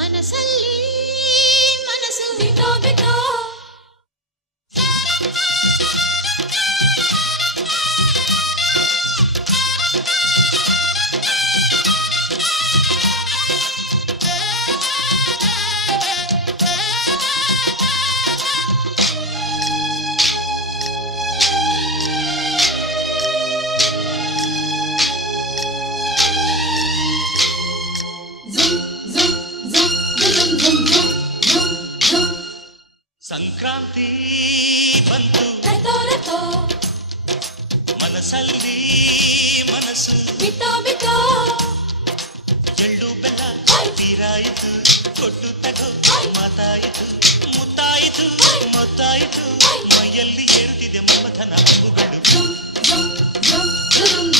ಮನಸಲ್ಲಿ ಸಂಕ್ರಾಂತಿ ಬಂತು ಮನಸ್ಸಲ್ಲಿ ಮನಸ್ಸು